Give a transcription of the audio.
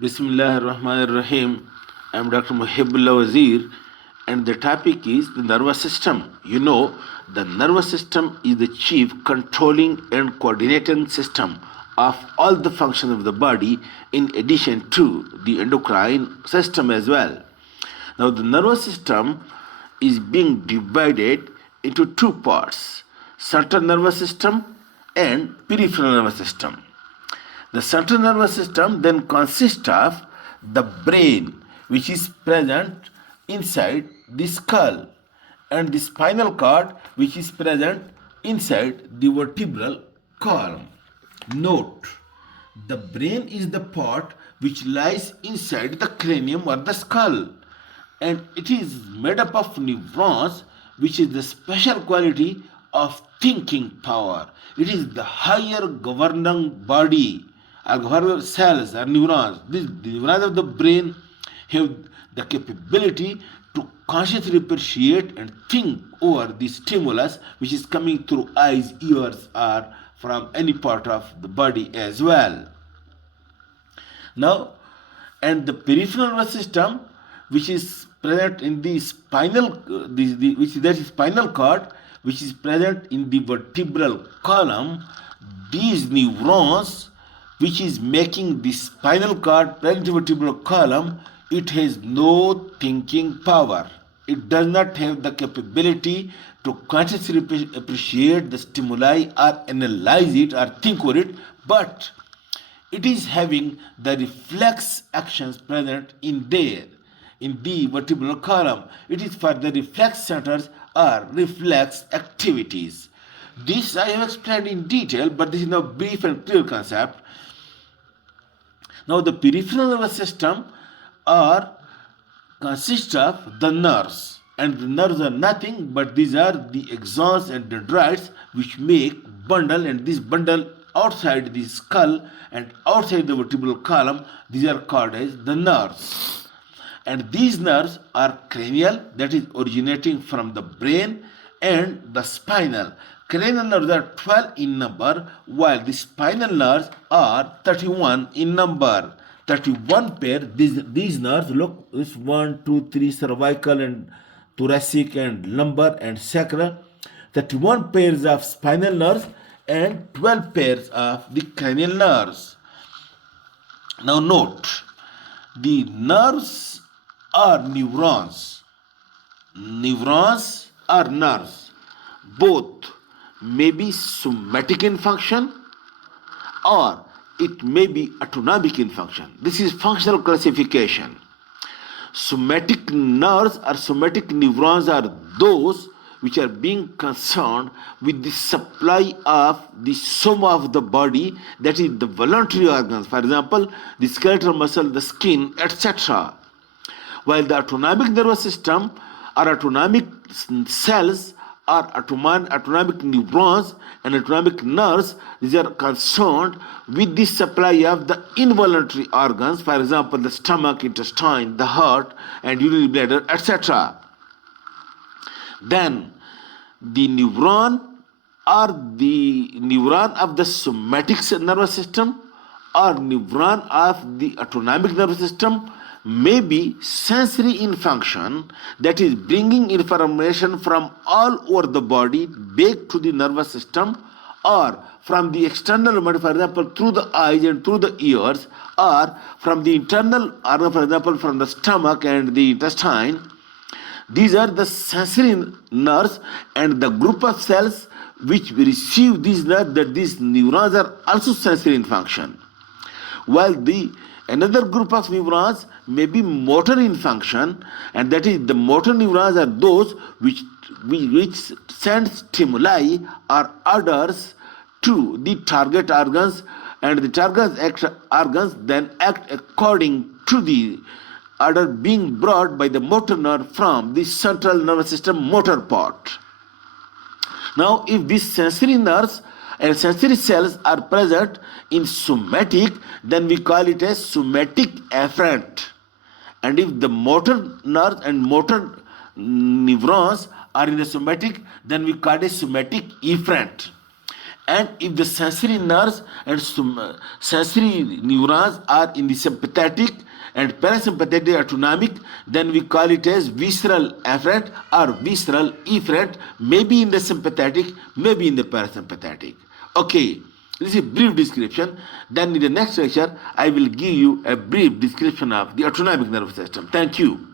Bismillah ar-Rahman ar-Rahim. I am Dr. Mohibullah Wazir, and the topic is the nervous system. You know, the nervous system is the chief controlling and coordinating system of all the functions of the body, in addition to the endocrine system as well. Now, the nervous system is being divided into two parts: central nervous system and peripheral nervous system. The central nervous system then consists of the brain, which is present inside the skull, and the spinal cord, which is present inside the vertebral column. Note, the brain is the part which lies inside the cranium or the skull, and it is made up of neurons, which is the special quality of thinking power. It is the higher governing body or governing cells or neurons. The neurons of the brain have the capability to consciously appreciate and think over the stimulus which is coming through eyes, ears, or from any part of the body as well. Now, and the peripheral nervous system, which is present in the spinal, which is that is spinal cord, which is present in the vertebral column. These neurons, which is making the spinal cord present in the vertebral column, it has no thinking power. It does not have the capability to consciously appreciate the stimuli or analyze it or think over it, but it is having the reflex actions present in there in the vertebral column. It is for the reflex centers or reflex activities. This I have explained in detail, but this is now brief and clear concept. Now the peripheral nervous system are consists of the nerves, and the nerves are nothing but these are the axons and dendrites which make bundle, and this bundle outside the skull and outside the vertebral column, these are called as the nerves. And these nerves are cranial, that is originating from the brain, and the spinal. Cranial nerves are 12 in number, while the spinal nerves are 31 in number. 31 pair. These nerves, look, this 1, 2, 3, cervical and thoracic and lumbar and sacral. 31 pairs of spinal nerves and 12 pairs of the cranial nerves. Now note, the nerves are neurons. Neurons are nerves. Both may be somatic in function or it may be autonomic in function. This is functional classification. Somatic nerves or somatic neurons are those which are being concerned with the supply of the soma of the body, that is the voluntary organs, for example, the skeletal muscle, the skin, etc. While the autonomic nervous system or autonomic cells or autonomic neurons and autonomic nerves, these are concerned with the supply of the involuntary organs, for example, the stomach, intestine, the heart, and urinary bladder, etc. Then the neuron or the neuron of the somatic nervous system or neuron of the autonomic nervous system may be sensory in function, that is bringing information from all over the body back to the nervous system, or from the external environment, for example, through the eyes and through the ears, or from the internal organ, for example, from the stomach and the intestine. These are the sensory nerves, and the group of cells which receive these nerves, that these neurons are also sensory in function. While another group of neurons may be motor in function, and that is the motor neurons are those which send stimuli or orders to the target organs, and the target organs then act according to the order being brought by the motor nerve from the central nervous system motor part. Now, if these sensory nerves and sensory cells are present in somatic, then we call it a somatic afferent. And if the motor nerves and motor neurons are in the somatic, then we call it a somatic efferent. And if the sensory nerves and sensory neurons are in the sympathetic and parasympathetic autonomic, then we call it as visceral afferent or visceral efferent, maybe in the sympathetic, maybe in the parasympathetic. Okay, this is a brief description. Then in the next lecture, I will give you a brief description of the autonomic nervous system. Thank you.